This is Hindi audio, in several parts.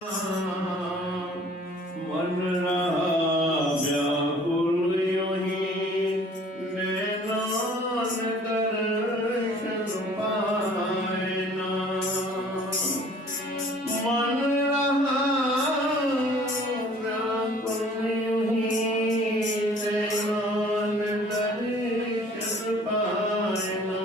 मन रहा व्याकुल यूहीं, नैनान दर्शन पाए ना। मन रहा व्याकुल यूहीं, नैनान दर्शन पाए ना।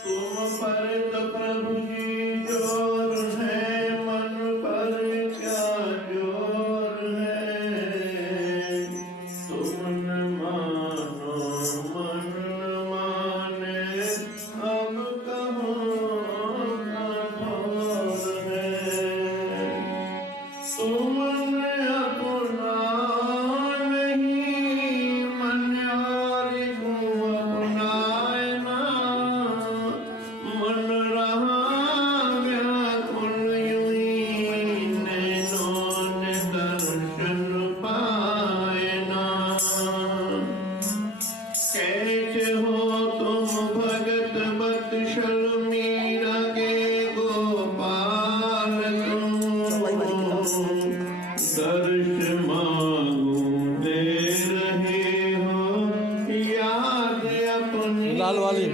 तुम पर तो प्रभु जी जोर है, मन पर क्या जोर है। तुम न मानो मन न माने, अब कहाँ का भोर है। तुमने अपना नहीं, मन और को अपनाए ना। मन रहा व्याकुल यूहीं, नैनों ने दर्शन पाए ना। कैसे हो तुम भगत बत्सल, मीरा के गोपाल तुम। दर्श मांगू दे रहे हो, याद अपनी लाल वाली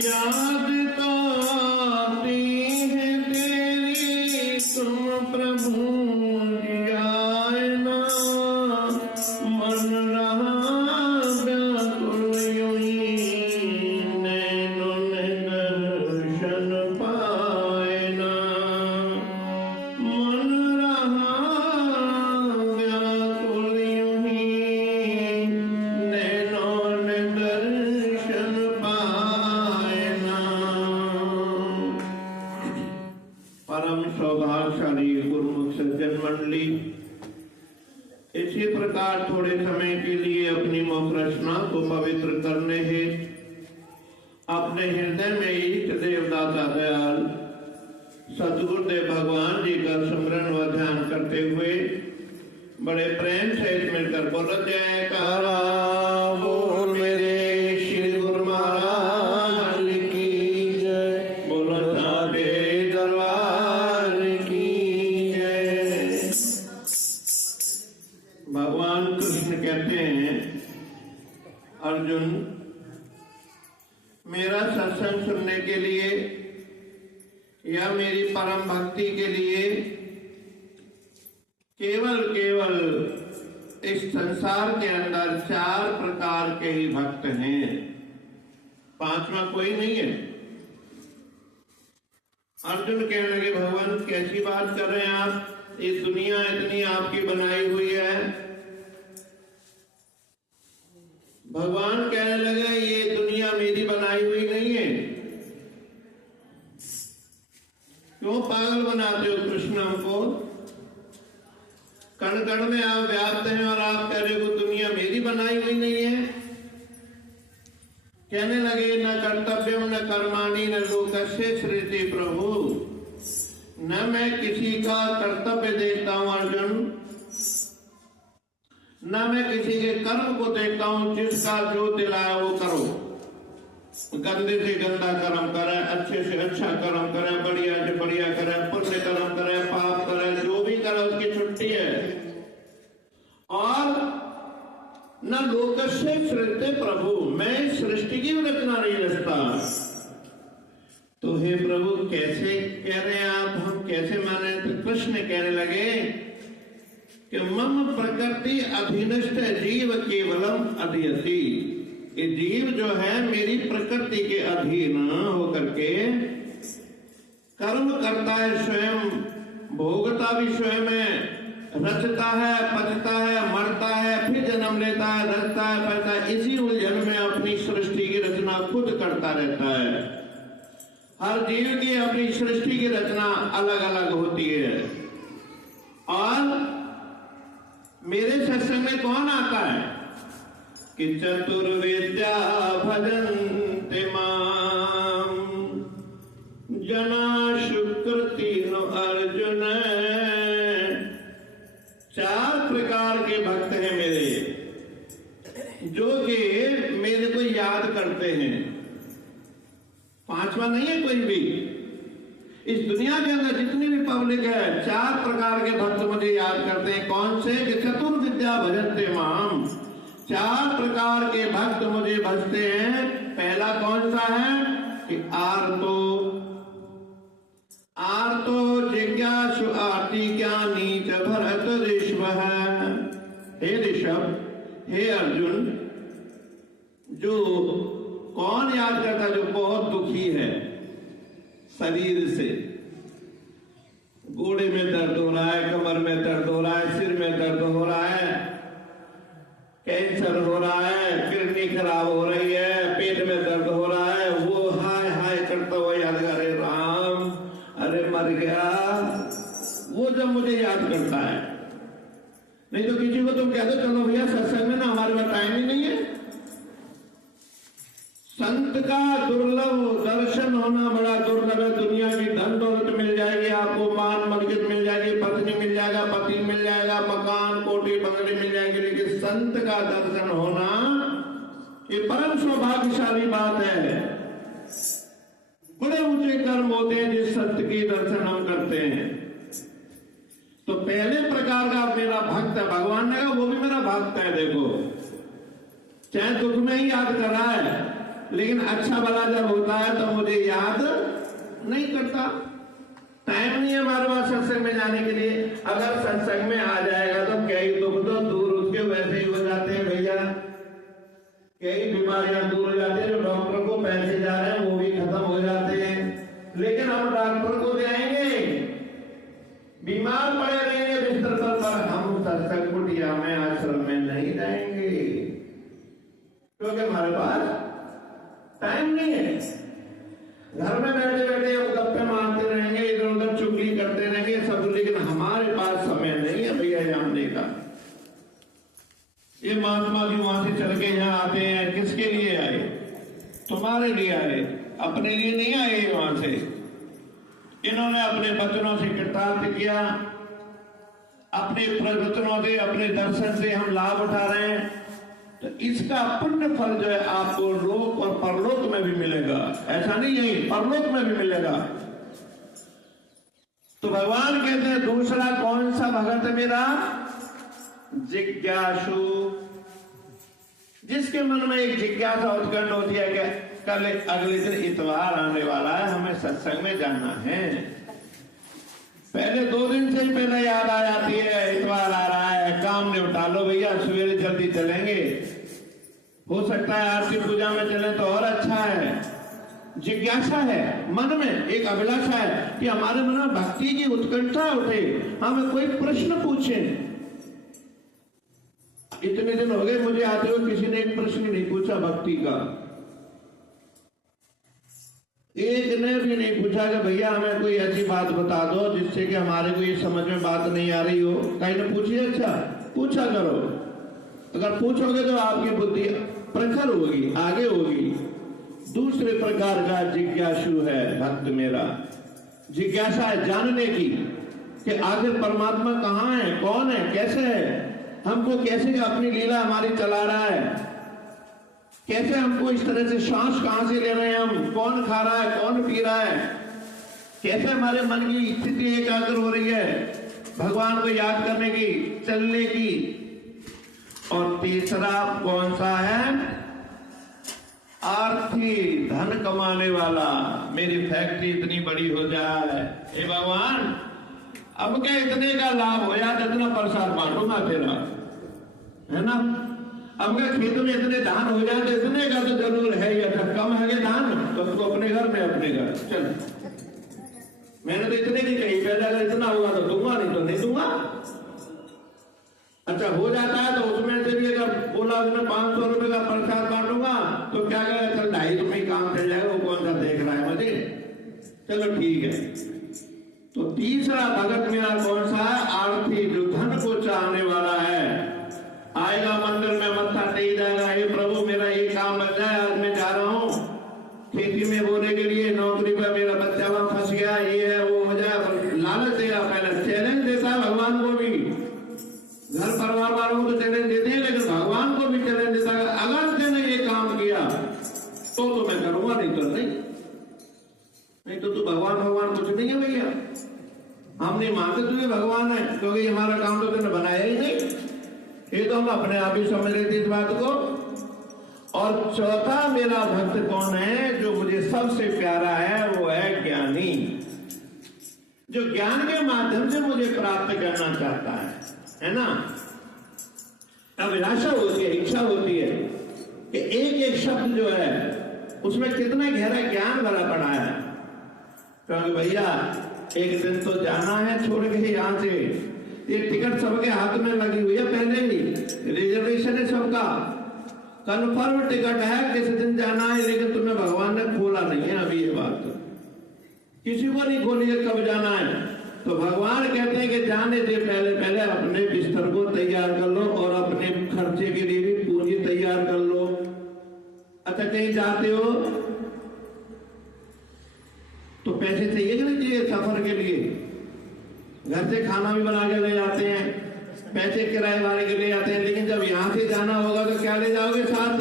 याद तो आती है तेरी, तुम प्रभु आए ना। मन रहा व्याकुल यूहीं, नैनों ने दर्शन पाए ना। मन रहा व्याकुल यूहीं, नैनों ने दर्शन पाए ना। परम सौभाग्यशाली गुरुमुख सज्जन मंडली, इसी प्रकार थोड़े समय के लिए अपनी मुख रचना को पवित्र करने हेतु अपने हृदय में ईष्ट देवदाता दयाल सतगुरुदेव भगवान जी का स्मरण व ध्यान करते हुए बड़े प्रेम सहित मिलकर बोलो जयकारा बोल मेरे श्री गुरु महाराज की जय। बोलो सारे दरबार की जय। भगवान कृष्ण कहते हैं, अर्जुन मेरा सत्संग सुनने के लिए या मेरी परम भक्ति के लिए केवल इस संसार के अंदर 4 प्रकार के ही भक्त हैं, 5वां कोई नहीं है। अर्जुन कहने लगे, भगवान कैसी बात कर रहे हैं आप, ये दुनिया इतनी आपकी बनाई हुई है। भगवान कहने लगे, ये दुनिया मेरी बनाई हुई नहीं है। क्यों पागल बनाते हो कृष्ण हमको? कण कण में आप व्याप्त हैं और आप कह रहे हो दुनिया मेरी बनाई हुई नहीं है। कहने लगे, न कर्तव्यम न कर्माणि न लोकस्य सृजति प्रभु। न मैं किसी का कर्तव्य देखता हूं अर्जुन, न मैं किसी के कर्म को देखता हूं। जिसका जो दिलाया वो करो। गंदे से गंदा कर्म करे, अच्छे से अच्छा कर्म करे, बढ़िया से बढ़िया करे, पुण्य कर्म करे, पाप करे, जो भी करे उसकी छुट्टी है। और न लोकस्य सृजते प्रभु, मैं सृष्टि की रचना नहीं रचता। तो हे प्रभु कैसे कह रहे हैं आप, हम कैसे माने? तो कृष्ण कहने लगे कि मम प्रकृति अधीनस्थ जीव केवलम अधियसी। ये जीव जो है मेरी प्रकृति के अधीन होकर के कर्म करता है, स्वयं भोगता भी स्वयं है, रचता है, पचता है, मरता है, फिर जन्म लेता है, रचता है, पचता है। इसी उलझन में अपनी सृष्टि की रचना खुद करता रहता है। हर जीव की अपनी सृष्टि की रचना अलग अलग होती है। और मेरे सत्संग में कौन आता है कि चतुर्विद्या भजन्ते माम जना सुकृतिनो अर्जुन। 4 प्रकार के भक्त हैं मेरे, जो कि मेरे को याद करते हैं। पांचवा नहीं है कोई भी। इस दुनिया के अंदर जितनी भी पब्लिक है, 4 प्रकार के भक्त मुझे याद करते हैं। कौन से? कि चतुर्विद्या भजते माम। 4 प्रकार के भक्त मुझे भजते हैं। पहला कौन सा है? कि आर्तो जिज्ञासु आर्ति ज्ञानी च भरत ऋषभ। हे ऋषभ, हे अर्जुन, जो कौन याद करता है? जो बहुत दुखी है शरीर से, गोड़े में दर्द हो रहा है, कमर में दर्द हो रहा है, सिर में दर्द हो रहा है, कैंसर हो रहा है, किडनी खराब हो रही है, पेट में दर्द हो रहा है, वो हाय हाय करता हुआ याद करे, राम अरे मर गया। वो जब मुझे याद करता है, नहीं तो किसी को तुम कह दो चलो भैया सत्संग में ना, हमारे पास टाइम ही नहीं है। संत का दुर्लभ दर्शन होना बड़ा दुर्लभ है। दुनिया की धन दौलत मिल जाएगी आपको, मान मर्जित मिल जाएगी, पत्नी मिल जाएगा, पति मिल जाएगा, मकान कोठी बंगले मिल जाएंगे, लेकिन संत का दर्शन होना ये परम सौभाग्यशाली बात है। बड़े ऊंचे कर्म होते हैं जिस संत की दर्शन हम करते हैं। तो पहले प्रकार का मेरा भक्त है, भगवान ने कहा वो भी मेरा भक्त है। देखो, चाहे दुख में ही याद कर रहा है, लेकिन अच्छा भला जब होता है तो मुझे याद नहीं करता। टाइम नहीं है हमारे पास सत्संग में जाने के लिए। अगर सत्संग में आ जाएगा तो कई दुख तो दूर उसके वैसे ही हो जाते हैं भैया। कई बीमारियां दूर हो जाती है, जो डॉक्टर को पैसे जा रहे हैं वो भी खत्म हो जाते हैं। लेकिन हम डॉक्टर को जाएंगे, बीमार पड़े रहेंगे बिस्तर पर, हम सत्संग कुटिया में आश्रम में नहीं जाएंगे, क्योंकि हमारे पास टाइम नहीं है। घर में बैठे बैठे हम गप्पे मारते रहेंगे, इधर उधर चुगली करते रहेंगे सब, लेकिन हमारे पास समय नहीं है भैया जानने का। ये महात्मा जी वहां से चल के यहाँ आते हैं, किसके लिए आए? तुम्हारे लिए आए, अपने लिए नहीं आए वहां से। इन्होंने अपने वचनों से कृतार्थ किया, अपने प्रवचनों से, अपने दर्शन से हम लाभ उठा रहे हैं। तो इसका पुण्य फल जो है आपको लोक और परलोक में भी मिलेगा। ऐसा नहीं है, परलोक में भी मिलेगा। तो भगवान कहते हैं दूसरा कौन सा भगत है मेरा? जिज्ञासु, जिसके मन में एक जिज्ञासा उत्पन्न होती है कि कल अगले दिन इतवार आने वाला है, हमें सत्संग में जाना है। पहले 2 दिन से ही पहले याद आ जाती है, इतवार आ रहा है, काम निपटा लो भैया, सवेरे जल्दी चलेंगे। हो सकता है आरती पूजा में चले तो और अच्छा है। जिज्ञासा है, मन में एक अभिलाषा है कि हमारे मन में भक्ति की उत्कंठा उठे, हमें कोई प्रश्न पूछे। इतने दिन हो गए मुझे आते हुए, किसी ने एक प्रश्न नहीं पूछा भक्ति का। एक ने भी नहीं पूछा कि भैया हमें कोई ऐसी बात बता दो जिससे कि हमारे को ये समझ में बात नहीं आ रही हो। कहीं ने पूछी? अच्छा, पूछा करो। अगर पूछोगे तो आपकी बुद्धि प्रखर होगी, आगे होगी। दूसरे प्रकार का जिज्ञासु है भक्त मेरा। जिज्ञासा है जानने की कि आखिर परमात्मा कहाँ है, कौन है, कैसे है, हमको कैसे अपनी लीला हमारी चला रहा है, कैसे हमको इस तरह से सांस कहां से ले रहे हैं हम, कौन खा रहा है, कौन पी रहा है, कैसे हमारे मन की स्थिति एकाग्र हो रही है भगवान को याद करने की, चलने की। और तीसरा कौन सा है? आर्थी, धन कमाने वाला। मेरी फैक्ट्री इतनी बड़ी हो जाए, हे भगवान अब क्या इतने का लाभ हो जाए, इतना प्रसाद बांटूंगा तेरा, है ना। अब क्या खेत में इतने धान हो जाए तो इतने का तो जरूर है, या कम है धान तो उसको अपने घर में, अपने घर चल, मैंने तो इतने की कही, पहले अगर इतना होगा तो दूंगा, नहीं तो नहीं दूंगा। अच्छा हो जाता है तो उसमें से भी अगर बोला उसमें 500 रुपए का प्रसाद बांटूंगा तो क्या कहेगा, चल 250 रुपये काम चल जाएगा, वो कौन सा देख रहा है मुझे, चलो ठीक है। तो तीसरा भगत मेरा कौन सा है? आर्थी, जो धन को चाहने वाला है। आएगा मंदिर में मत्था टेक जाएगा, हे प्रभु मेरा ये काम बन जाए, आज मैं जा रहा हूँ खेती में बोने के लिए, नौकरी पर मेरा बच्चा वहां फंस गया, ये है वो हो जाए, लालच देगा, पहले चैलेंज देता है भगवान को भी। घर परिवार वालों को तो चैलेंज देते हैं, लेकिन भगवान को भी चैलेंज देता है, अगर तेने ये काम किया तो मैं करूंगा, नहीं तो नहीं। नहीं तो तू भगवान भगवान कुछ नहीं है भैया, हम नहीं मानते तुझे भगवान है, क्योंकि हमारा काम तो तूने बनाया ही नहीं। ये तो हम अपने आप ही समझ रहे थे इस बात को। और चौथा मेरा भक्त कौन है, जो मुझे सबसे प्यारा है, वो है ज्ञानी, जो ज्ञान के माध्यम से मुझे प्राप्त करना चाहता है ना। अभिलाषा होती है, इच्छा होती है कि एक एक शब्द जो है उसमें कितना गहरा ज्ञान भरा पड़ा है। क्योंकि भैया एक दिन तो जाना है छोड़ के यहां से, ये टिकट सबके हाथ में लगी हुई है, पहले ही रिजर्वेशन है सबका, कंफर्म टिकट है किस दिन जाना है, लेकिन तुम्हें भगवान ने खोला नहीं है अभी। ये बात किसी को नहीं खोली है कब जाना है। तो भगवान कहते हैं कि जाने से पहले पहले अपने बिस्तर को तैयार कर लो और अपने खर्चे के लिए भी पूंजी तैयार कर लो। अच्छा कहीं जाते हो तो पैसे चाहिए कि नहीं चाहिए सफर के लिए, घर से खाना भी बना के ले जाते हैं, पैसे किराए वाले के ले जाते हैं, लेकिन जब यहां से जाना होगा तो क्या ले जाओगे साथ?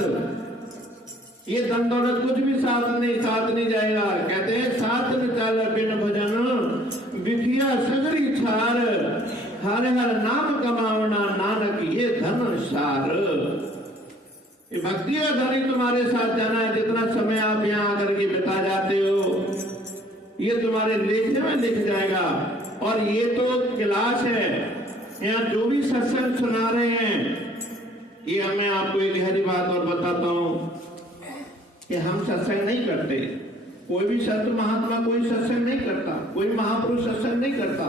ये धन दौलत कुछ भी साथ नहीं जाएगा। कहते हैं साथ न चल बिन भजन बिखिया सगरी छार, हर हर नाम कमावना नानक ये धन सार। ये भक्ति का धन ही तुम्हारे साथ जाना है। जितना समय आप यहाँ आकर के बिता जाते हो ये तुम्हारे लेखे में लिख जाएगा। और ये तो क्लास है, यहाँ जो भी सत्संग सुना रहे हैं, ये मैं आपको एक गहरी बात और बताता हूँ कि हम सत्संग नहीं करते। कोई भी संत महात्मा कोई सत्संग नहीं करता, कोई महापुरुष सत्संग नहीं करता,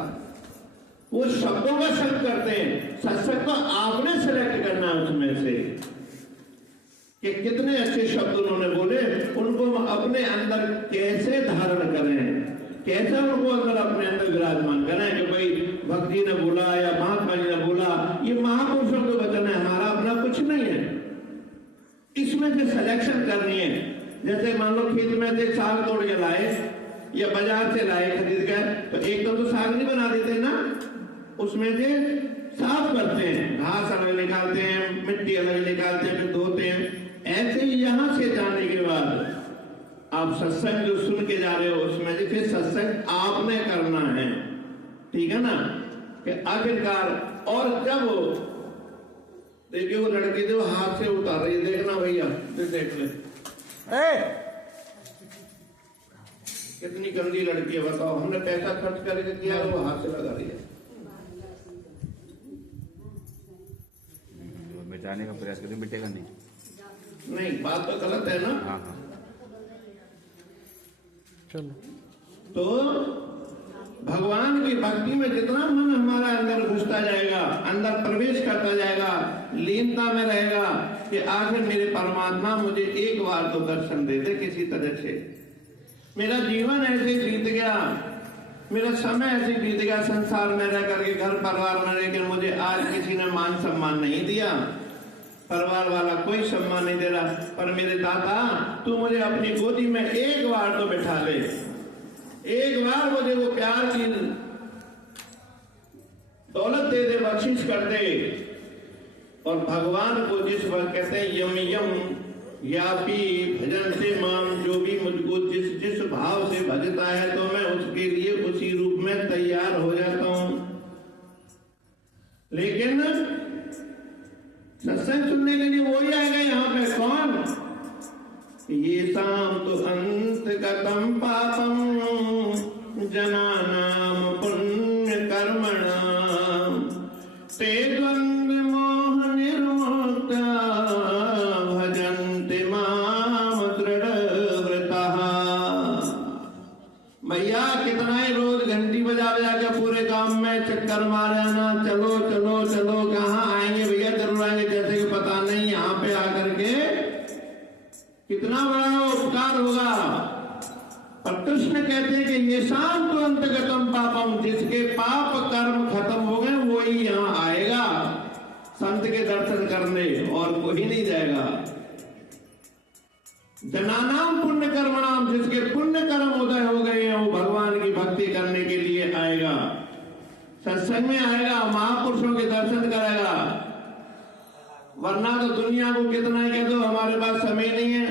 वो शब्दों का संग करते हैं। सत्संग तो आपने सेलेक्ट करना है उसमें से कि कितने अच्छे शब्द उन्होंने बोले, उनको अपने अंदर कैसे धारण करें, कैसे उनको अगर अपने अंदर विराजमान करें। कि भाई भक्त जी ने बोला या महात्मा जी ने बोला, ये महापुरुषों के वचन है, हमारा अपना कुछ नहीं है। इसमें से सिलेक्शन करनी है। जैसे मान लो खेत में से साग तोड़ के लाए या बाजार से लाए खरीद कर, तो एक तो साग नहीं बना देते ना, उसमें से साफ करते हैं, घास अलग निकालते हैं, मिट्टी अलग निकालते हैं, फिर धोते हैं। ऐसे ही यहां से जाने के बाद आप सत्संग जो सुन के जा रहे हो उसमें से फिर सत्संग आपने करना है, ठीक है ना। कि आखिरकार और जब देखिए वो लड़की जो हाथ से उतार रही है, देखना भैया देख ले, कितनी गंदी लड़की है बताओ। हमने पैसा खर्च करके किया, वो हाथ से लगा रही है। मिटाने का प्रयास करें, मिटेगा नहीं, बात तो गलत है ना। हाँ हाँ चलो, तो भगवान की भक्ति में जितना मन हमारा अंदर घुसता जाएगा, अंदर प्रवेश करता जाएगा, लीनता में रहेगा कि आखिर मेरे परमात्मा मुझे एक बार तो दर्शन दे दे किसी तरह से। मेरा जीवन ऐसे बीत गया, मेरा समय ऐसे बीत गया संसार में रह करके, घर परिवार में, लेकिन मुझे आज किसी ने मान सम्मान नहीं दिया, परिवार वाला कोई सम्मान नहीं दे रहा। पर मेरे दादा तू मुझे अपनी गोदी में एक बार तो बिठा ले, एक बार मुझे वो प्यार की दौलत दे दे, बख्शिश कर दे। और भगवान को जिस वक्त कहते हैं यम यम यापी भजन से माम, जो भी मुझको जिस भाव से भजता है तो मैं उसके लिए उसी रूप में तैयार हो जाता हूं। लेकिन सत्संग सुनने के लिए वही आएगा यहाँ पे, कौन? ये शाम तो अंत गतम पापम जनानाम पुण्य कर्मणाम ते द्वंद्व मोह निर्मुक्ता भजन्ति माम दृढ़ व्रतः। भैया कितना ही रोज घंटी बजा बजा के पूरे गांव में चक्कर मारे ना, चलो चलो चलो, कहाँ आएंगे भैया, जरूर आएंगे, जैसे कि पता नहीं यहाँ पे आकर के कितना बड़ा उपकार होगा। पर कृष्ण कहते हैं कि ये शाम तो अंतगतम पापम, जिसके पाप कर्म खत्म हो गए वो ही यहाँ आएगा संत के दर्शन करने, और कोई नहीं जाएगा। जनानाम पुण्य कर्मणाम, जिसके पुण्य कर्म उदय हो गए हैं वो भगवान की भक्ति करने के लिए आएगा, सत्संग में आएगा, महापुरुषों के दर्शन करेगा। वरना तो दुनिया को कितना ही कह दो हमारे पास समय नहीं है,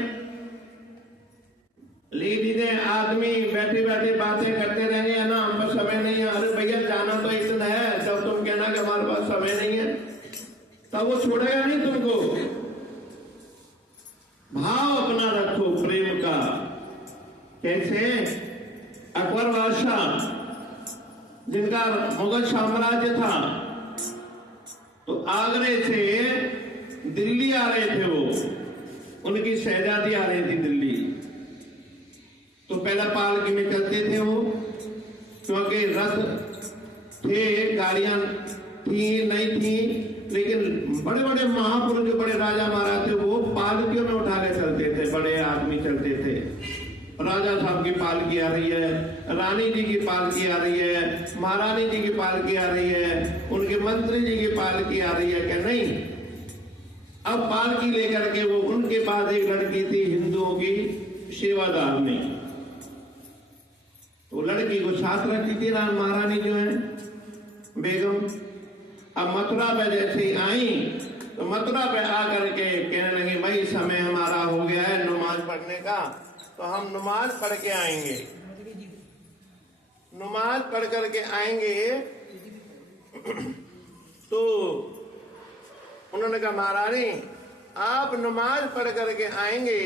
दीदी ने आदमी बैठे बैठे बातें करते रहेंगे है ना, हम पास समय नहीं है, अरे भैया जाना तो इतना है, जब तुम कहना कि हमारे पास समय नहीं है तब वो छोड़ेगा नहीं तुमको। भाव अपना रखो प्रेम का। कैसे? अकबर बादशाह जिनका मुगल साम्राज्य था, तो आगरे से दिल्ली आ रहे थे वो, उनकी शहजादी आ रही थी दिल्ली। तो पहला पालकी में चलते थे वो, क्योंकि रथ थे, गाड़ियां थी नहीं थी, लेकिन बड़े बड़े महापुरुष, बड़े राजा महाराज थे, वो पालकियों में उठा के चलते थे, बड़े आदमी चलते थे। राजा साहब की पालकी आ रही है, रानी जी की पालकी आ रही है, महारानी जी की पालकी आ रही है, उनके मंत्री जी की पालकी आ रही है, क्या नहीं? अब पालकी लेकर के वो, उनके पास एक लड़की थी हिंदुओं की सेवादार में, तो लड़की को साथ रखती थी महारानी जो है बेगम। अब मथुरा पे जैसे ही आई तो मथुरा पे आकर के कहने लगे, भाई समय हमारा हो गया है नमाज पढ़ने का, तो हम नमाज पढ़ के आएंगे, नमाज पढ़ करके आएंगे। तो उन्होंने कहा, महारानी आप नमाज पढ़ करके आएंगे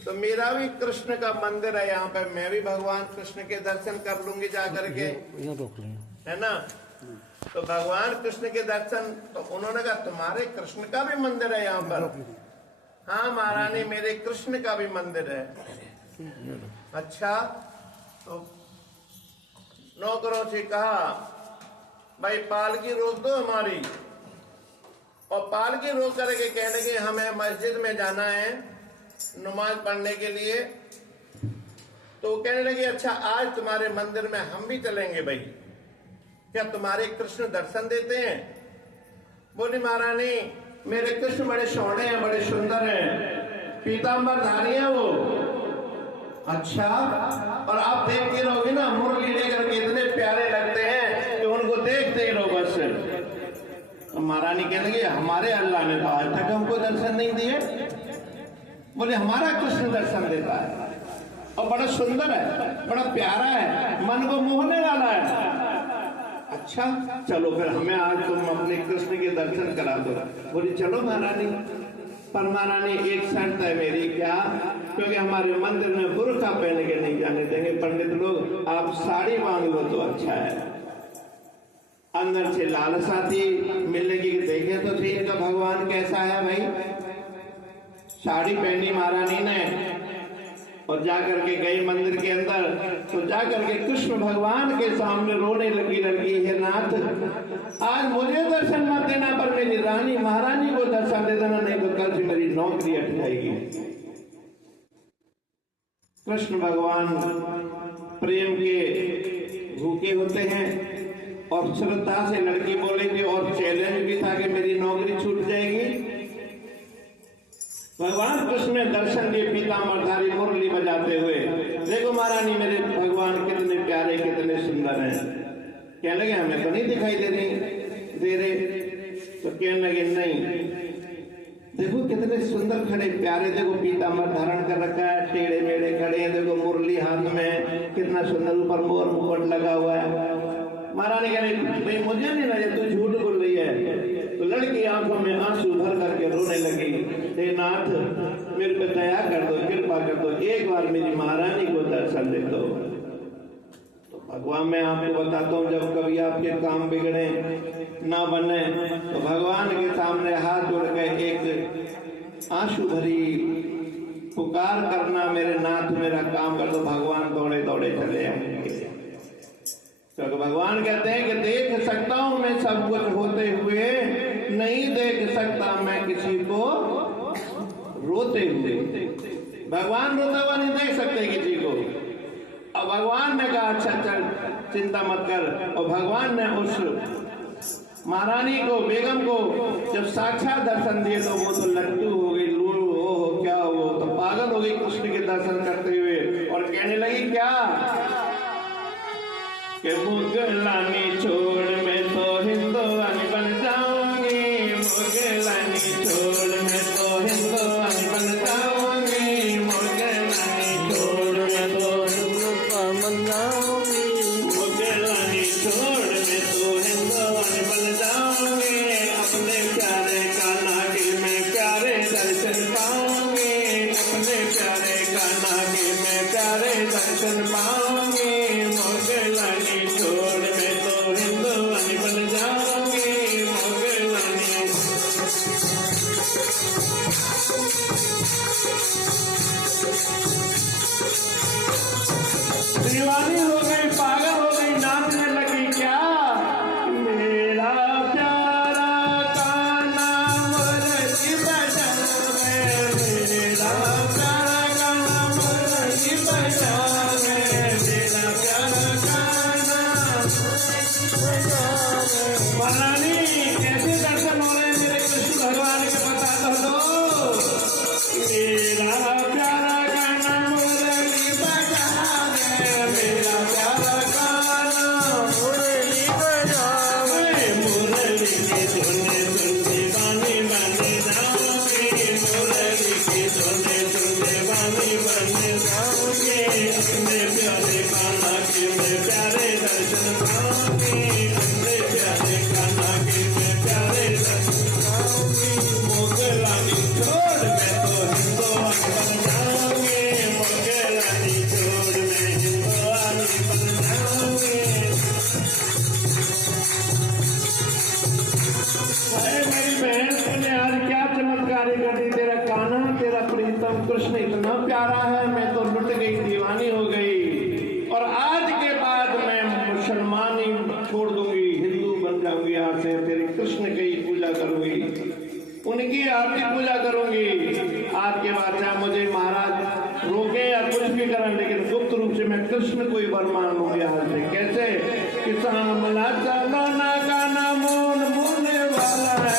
तो मेरा भी कृष्ण का मंदिर है यहाँ पे, मैं भी भगवान कृष्ण के दर्शन कर लूंगी जा करके, है ना? तो भगवान कृष्ण के दर्शन, तो उन्होंने कहा तुम्हारे कृष्ण का भी मंदिर है यहाँ पर? हाँ महारानी, मेरे कृष्ण का भी मंदिर है। अच्छा, तो नौकरों से कहा, भाई पालकी रोक दो हमारी, और पालकी रोक करके कहने के हमें मस्जिद में जाना है नमाज पढ़ने के लिए। तो कहने लगे, अच्छा आज तुम्हारे मंदिर में हम भी चलेंगे भाई, क्या तुम्हारे कृष्ण दर्शन देते हैं? बोली, महारानी मेरे कृष्ण बड़े सोहने हैं, बड़े सुंदर हैं, पीतांबर धारी हैं वो। अच्छा, और आप देखते रहोगे ना, मुरली लेकर के इतने प्यारे लगते हैं कि उनको देखते ही रहो बस। तो महारानी कहने लगी, हमारे अल्लाह ने तो आज तक हमको दर्शन नहीं दिए। बोले, हमारा कृष्ण दर्शन देता है और बड़ा सुंदर है, बड़ा प्यारा है, मन को मोहने वाला है। अच्छा चलो फिर हमें आज तुम अपने कृष्ण के दर्शन करा दो। बोली, चलो महारानी, पर महारानी एक शर्त है मेरी। क्या? क्योंकि हमारे मंदिर में बुर्का पहन के नहीं जाने देंगे पंडित लोग, आप साड़ी बांध लो तो अच्छा है। अंदर से लालसा थी मिलने की, देखे तो थे इनका भगवान कैसा है भाई। साड़ी पहनी महारानी ने और जाकर के गई मंदिर के अंदर, तो जाकर के कृष्ण भगवान के सामने रोने लगी लड़की, हे नाथ आज मुझे दर्शन मत देना, पर मेरी रानी महारानी को दर्शन दे देना, नहीं तो कल से मेरी नौकरी हट जाएगी। कृष्ण भगवान प्रेम के भूखे होते हैं और श्रद्धा से लड़की बोलेगी, और चैलेंज भी था कि मेरी नौकरी छूट जाएगी। भगवान कृष्ण ने दर्शन दिए पीतांबरधारी मुरली बजाते हुए, देखो महारानी मेरे भगवान कितने प्यारे, कितने सुंदर हैं। कहने लगे, हमें तो नहीं दिखाई दे रहे। तो कहने लगे, नहीं देखो कितने सुंदर खड़े प्यारे, देखो पीतांबर धारण कर रखा है, टेढ़े मेढ़े खड़े हैं, देखो मुरली हाथ में, कितना सुंदर, ऊपर मोर मुकुट लगा हुआ है। महारानी कह रही, भाई मुझे नहीं लगे, तू झूठ बोल रही है। तो लड़की आंखों में आंसू भर करके रोने लगी, हे नाथ मेरे पे दया कर दो, कृपा कर दो, एक बार मेरी महारानी को दर्शन दे दो। तो भगवान मैं आपको बताता हूँ, जब कभी आपके काम बिगड़े ना बने तो भगवान के सामने हाथ जोड़ के एक आंसू भरी पुकार करना, मेरे नाथ मेरा काम कर दो, भगवान दौड़े दौड़े चले आएंगे। तो भगवान कहते हैं कि देख सकता हूं मैं सब कुछ होते हुए, नहीं देख सकता मैं किसी को रोते हुए। भगवान रोता हुआ नहीं देख सकते किसी को। और भगवान ने कहा, अच्छा चल चिंता मत कर। और भगवान ने उस महारानी को, बेगम को जब साक्षात दर्शन दिए तो वो तो लट्टू हो गई, लूलू हो क्या हो, तो पागल हो गई कृष्ण के दर्शन करते हुए, और कहने लगी क्या कि मुगलानी छोड़ मैं तो हिंदुआनी बन जाऊंगी, मुगलानी छोड़ मैं तो हिंदुआनी बन जाऊंगी, मुगलानी छोड़ मैं दीवानी हो गई, पागल हो गई, नाचने लगी क्या? मेरा प्यारा कान्हा मुरली बजावे, मेरा प्यारा कान्हा मुरली बजावे, मेरा प्यारा कान्हा महारानी कैसे दर्शन हो रहे मेरे कृष्ण भगवान के, बता दो। मेरा प्यारा कान्हा मुरली बजावे, मेरा प्यारा कान्हा मुरली बजावे, मुरली की धुने धुने बानी बने जाओगे, मुरली की धुने धुने बानी बने जाओगे, अपने प्यारे कान्हा के मैं प्यारे दर्शन पाओगे, अपने प्यारे कान्हा के मैं प्यारे दर्शन पाओगे। मोगलानी छोड़ मैं तो हिंदुआनी बन जाऊंगे, मोगलानी छोड़ मैं हिंदुआनी बन जाऊंगे। अरे मेरी बहन, तूने आज क्या चमत्कारी कर दी, तेरा कान्हा तेरा प्रीतम कृष्ण इतना प्यारा है, मैं तो लुट गई, दीवानी हो गई। और आज के बाद मैं मुसलमानी छोड़ दूंगी, हिंदू बन जाऊंगी, आज से तेरे कृष्ण की पूजा करूंगी, उनकी आरती पूजा करूंगी। आज के बाद चाहे मुझे महाराज रोके या कुछ भी करें, लेकिन गुप्त रूप से मैं कृष्ण को ही वर मान लूंगी आज से। कैसे? कि सामला चलाना कान्हा मोन मोने वाला है,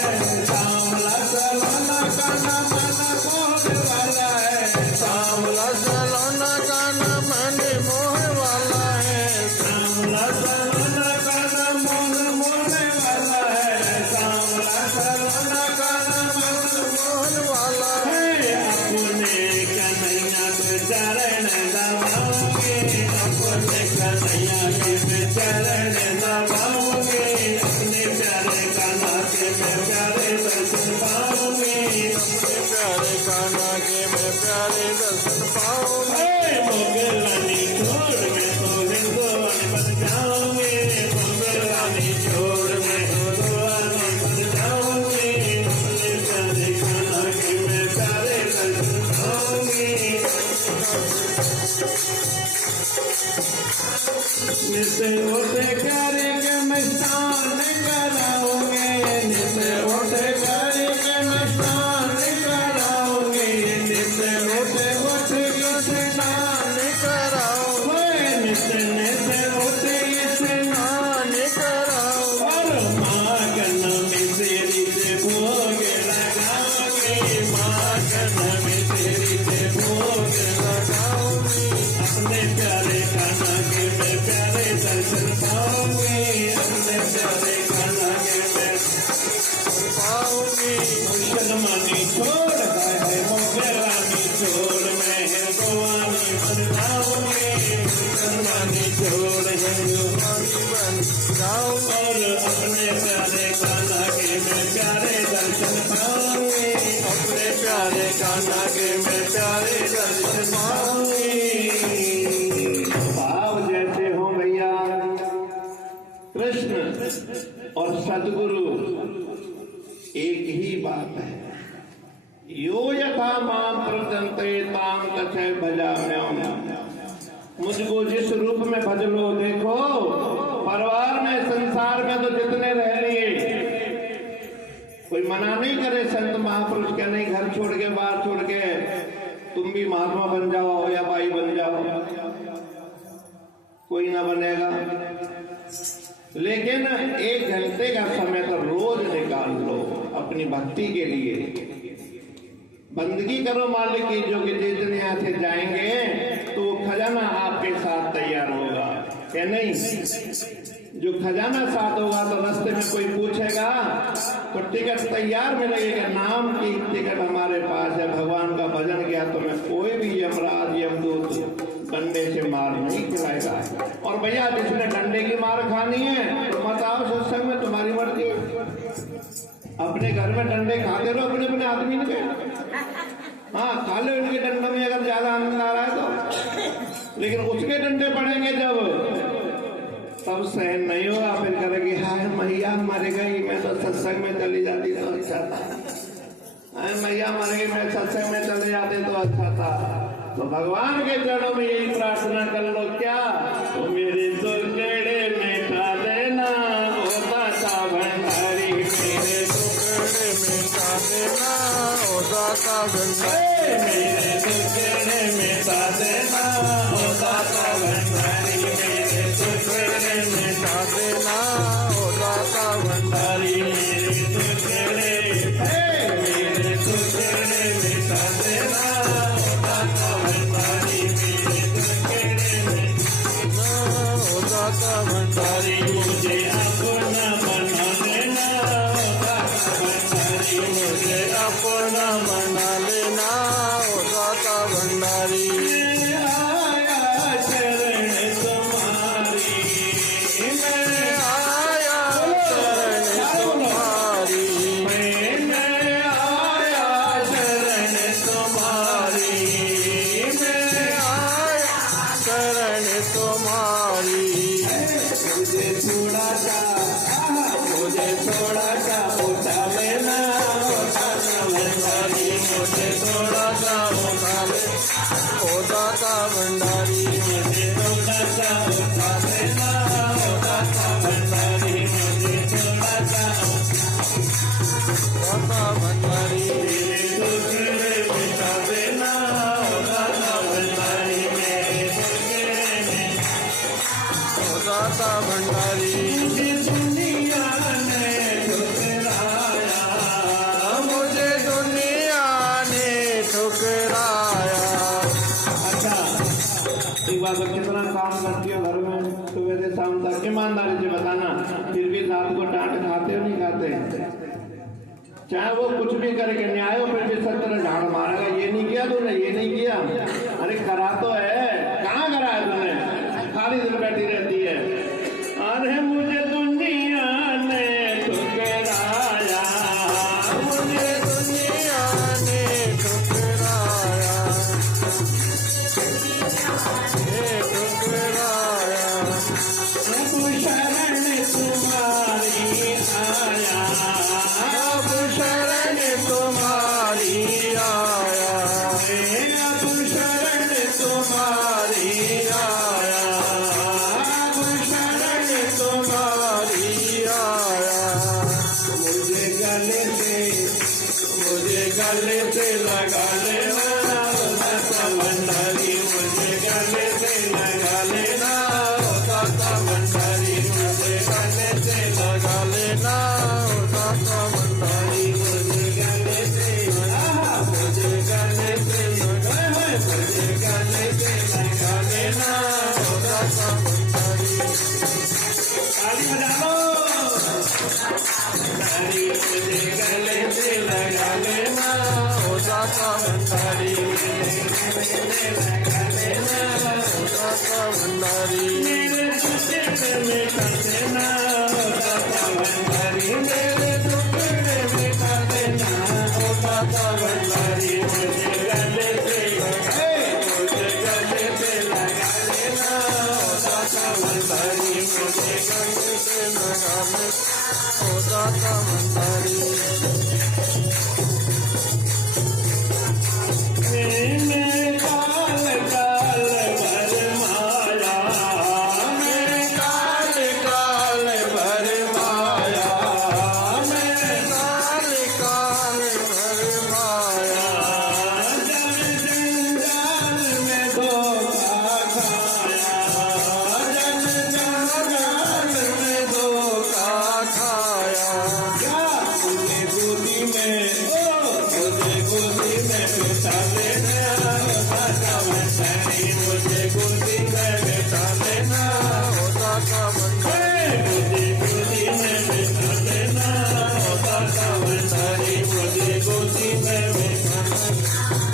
सामला चलाना कान्हा मना मोहने वाला है, सामला चलाना कान्हा मने मोह वाला है, सामला चलाना कान्हा मोन मोने वाला है, सामला चलाना कान्हा मन मोहन वाला है। अपने कन्हैया के चरण दबाओगे, अपने कन्हैया के चरण दबाओगे, अपने प्यारे कान्हा के मैं प्यारे दर्शन पाओगे, अपने प्यारे कान्हा के मैं प्यारे दर्शन पाओगे। मोगलानी छोड़ मैं तो हिंदुआनी बन जाऊंगे, मोगलानी छोड़ मैं हिंदुआनी बन जाऊंगे, अपने प्यारे कान्हा के मैं प्यारे दर्शन पाओगे। नित्य होते करे के मैं स्नान कराऊंगे, नित्य होते करे के मैं स्नान कराऊंगे, नित्य होते होते स्नान कराऊंगे, नित्य नित्य होते स्नान कराऊंगे। और मागन में तेरी से भोग लगाओगे, मागन में तेरी से भोग लगाओगे, अपने प्यारे कान्हा के मैं प्यारे दर्शन पाओगे, अपने प्यारे कान्हा के मैं पाओगे। मुसलमानी छोड़ है मोगलानी छोड़ मैं हिंदुआनी बन जाऊंगे, मुसलमानी छोड़ हिंदुआनी बन जाऊं, और अपने प्यारे कान्हा के मैं प्यारे दर्शन पाऊंगे, अपने प्यारे कान्हा के मैं प्यारे दर्शन पाऊंगे। भाव जैसे हो भैया, कृष्ण और सदगुरु एक ही बात है। यो यथा माम प्रजन्ते ताम तथै भजाम्यहम्। मुझको जिस रूप में भज लो, देखो परिवार में संसार में तो जितने रह लिए, कोई मना नहीं करे संत महापुरुष के, नहीं घर छोड़ के बाहर छोड़ के तुम भी महात्मा बन जाओ या भाई बन जाओ, कोई ना बनेगा। लेकिन 1 घंटे का समय तो रोज निकाल लो अपनी भक्ति के लिए, बंदगी करो मालिक की, जो कि जिस दिन यहाँ से जाएंगे तो वो खजाना आपके साथ तैयार होगा, क्या नहीं? जो खजाना साथ होगा तो रास्ते में कोई पूछेगा तो टिकट तैयार मिलेगा, नाम की टिकट हमारे पास है, भगवान का भजन किया तो मैं कोई भी यमराज यमदूत डंडे से मार नहीं खिलाएगा। और भैया जिसने डंडे की मार खानी है तो मत आओ सत्संग में, तुम्हारी मर्जी। अपने घर में डंडे खाते रहो अपने अपने आदमी के, हाँ खा लो इनके डंडों में अगर ज्यादा आनंद आ रहा है तो, लेकिन उसके डंडे पड़ेंगे जब, तब सहन नहीं होगा, फिर करेगी हाय मैया मर गई, मैं तो सत्संग में चली जाती तो अच्छा था, हाय मैया मर गई, मैं सत्संग में चले जाते तो अच्छा था। तो भगवान के चरणों में यही प्रार्थना कर लो क्या, तो मेरे दुर्गड़े मिटा देना ओ दाता भंडारी, मेरे दुर्गड़े मिटा देना ओ दाता भंडारी, मेरे दुर्गड़े मिटा देना ओ दाता भंडारी, मेरे दुर्गड़े मिटा देना ओ दाता भंडारी, मेरे दुर्गड़े मेरे दुर्गड़े मिटा देना ओ दाता भंडारी, मेरे दुर्गड़े ओ दाता भंडारी, मुझे अपना बना लेना ओ दाता भंडारी, मुझे अपना बना लेना ओ दाता भंडारी, आया शरण तुम्हारी, मैं आया शरण तुम्हारी, मैं आया शरण तुम्हारी, मैं आया शरण तुम्हारी, मुझे थोड़ा सा उठा लेना ओ दाता भंडारी, मुझे थोड़ा सा उठा लेना ओ दाता भंडारी, मुझे थोड़ा सा उठा लेना ओ दाता भंडारी, मुझे थोड़ा सा दाता भंडारी, मेरे दुर्गड़े मिटा देना ओ दाता भंडारी, मेरे दुर्गड़े ओ दाता भंडारी, मुझे दुनिया ने ठुकराया, मुझे दुनिया ने ठुकराया। अच्छा, एक बात, कितना काम करती हो घर में सुबह से शाम तक, ईमानदारी से बताना, फिर भी रात को डांट खाते हो नहीं खाते? चाहे वो कुछ भी करके न्याय हो, फिर भी सत्तर झाड़ मारेगा, ये नहीं किया तूने, ये नहीं किया, अरे करा तो है, कहाँ करा है तूने, खाली दिल बैठी रहती है। अरे मुझे दुनिया ने ठुकराया, मुझे दुनिया ने ठुकराया, ठुकराया, अब शरण तुम्हारी आया, अब शरण तुम्हारी आया, अब शरण तुम्हारी आया, अब शरण तुम्हारी आया, मुझे गले से लगा लेना ओ दाता भंडारी, मुझे गले से लगा लेना ओ दाता भंडारी, मुझे गले से लगा लेना ओ दाता भंडारी, मुझे गले से मुझे गले से लगा, मुझे गले से लगा लेना ओ दाता भंडारी, ताली बजा लो, मुझे गले से लगा लेना ओ दाता भंडारी, लगा लेना ओ दाता भंडारी, मेरे टुकड़े में कर देना ओ दाता भंडारी, मेरे टुकड़े में कर देना ओ दाता भंडारी, मुझे गले से लगा, मुझे गले से लगा लेना ओ दाता भंडारी, मुझे गले से लगा लेना ओ दाता भंडारी, मैं काल काल भर माया, मैं काल काल भर माया, मैं काल काल भर माया, जन जंजाल में धोखा खाया, जन जंजाल में धोखा खाया, क्या मुझे गोदी में बिठा लेना ओ दाता भंडारी, मुझे गोदी में बिठा लेना ओ दाता भंडारी, मुझे गोदी में बिठा लेना ओ दाता भंडारी, मुझे गोदी में बिठा लेना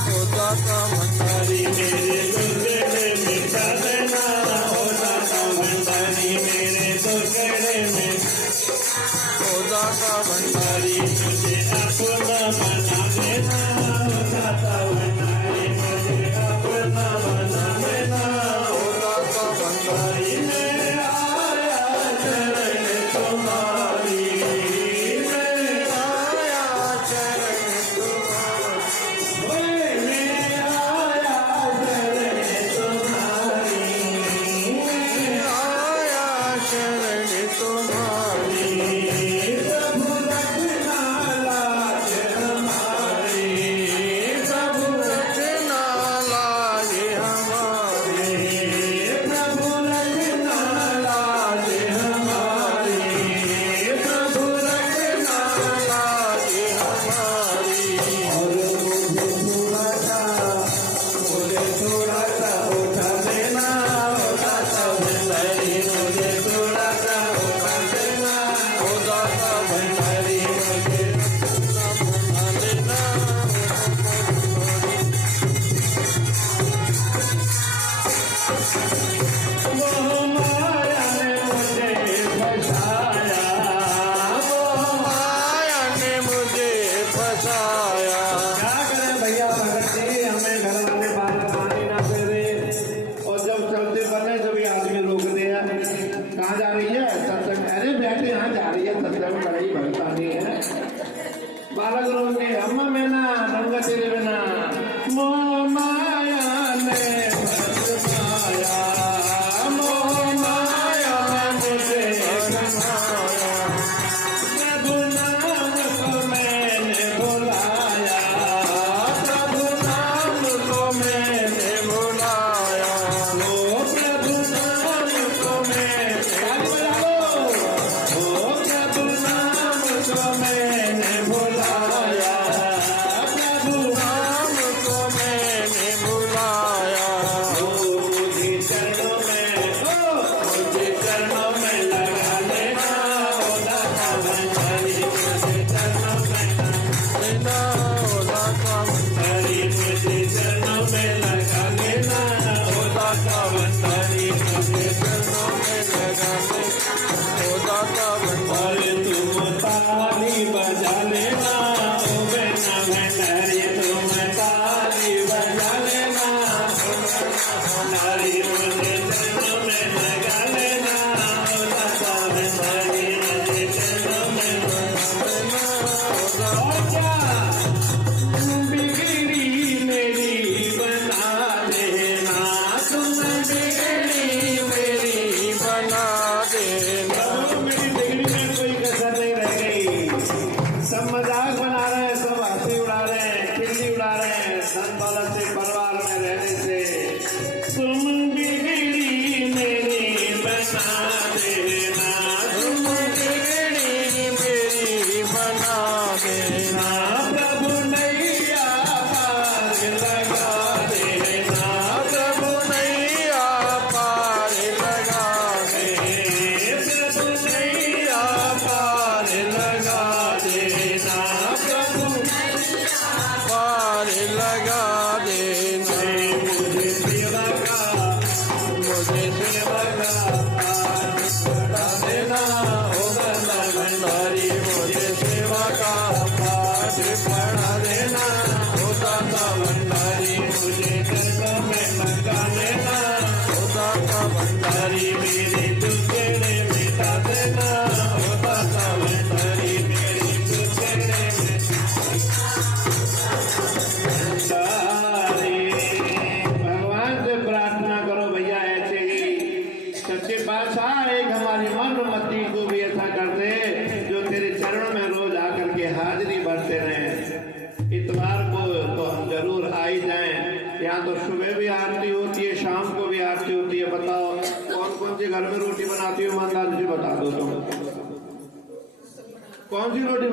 ओ दाता भंडारी, मेरे दुर्गड़े मिटा देना ओ दाता भंडारी, मेरे दुर्गड़े में ओ दाता भंडारी, मुझे अपना बना देना ओ दाता भंडारी, मुझे अपना बना देना ओ दाता भंडारी, मैं आया शरण तुम्हारी, मैं आया शरण तुम्हारी, मैं आया भंडारी मुझे थोड़ा सा मौका देना, ओ दाता भंडारी मुझे मौका देना। मोह माया ने मुझे फसाया, मोह माया ने मुझे फसाया। क्या करें भैया भगत जी, हमें घर वाले बात माने ना करे, और जब चलते बने सभी आदमी रोक दिया। कहाँ जा रही है? सत्संग। अरे बैठे यहाँ जा रही है सत्संग, बड़ी भगतानी है। बालक रोग के अम्मा में ना गंगा तेरे बिना, मोह माया ने फसाया, मोह माया ने मुझे फसाया। प्रभु नाम को मैंने बुलाया, प्रभु नाम को मैंने बुलाया, ओ प्रभु नाम को मैंने बुलाया, ओ प्रभु नाम को मैंने बुलाया, प्रभु नाम को मैंने बुलाया। ओ मुझे चरणों में, ओ मुझे चरणों में लगा लेना, ओ दाता भंडारी मुझे चरणों में लगा लेना, ओ दाता भंडारी मुझे चरणों में लगा लेना, ओ दाता भंडारी मुझे चरणों में लगा लेना, ओ दाता भंडारी। तुम ताली बजा लेना, ओ बेना भंडारी तुम ताली बजा लेना, ओ बेना भंडारी मुझे चरणों में लगा लेना, ओ दाता भंडारी मुझे चरणों में लगा लेना। और क्या बिगड़ी मेरी बना देना, तुम बिगड़ी मेरी बना देना। मेरी बिगड़ी में कोई कसर नहीं रह गई। सब मजाक बना रहे हैं, सब हंसी उड़ा रहे हैं, खिल्ली उड़ा रहे हैं धन दौलत से, परिवार में रहने से। तुम बिगड़ी मेरी बना देना, तुम बिगड़ी मेरी बना देना। प्रभु नैया पार लगा देना, प्रभु नैया पार लगा दे, प्रभु नैया पार लगा देना, प्रभु पार लगा देना। मुझे सेवा का, मुझे सेवा का पार लगा देना, ओ दाता भंडारी मुझे सेवा का पाठ पढ़ा देना, ओ दाता भंडारी मुझे चरणों में लगा लेना, ओ दाता भंडारी मेरे दुखेड़े मिटा देना, ओ दाता भंडारी मेरे दुखेड़े भंडारी। भगवान से प्रार्थना करो भैया ऐसे ही। सच्चे बादशाह एक हमारी मनोमती को भी ऐसा कर दे जो तेरे चरणों में रोज आकर के हाजिरी भरते रहे। इतवार को तो हम जरूर आ ही जाएं। यहाँ तो सुबह भी आरती होती है, शाम को भी आरती होती है। बताओ कौन कौन सी घर में रोटी बनाती हो? ईमानदारी से बता दो तुम, कौन सी रोटी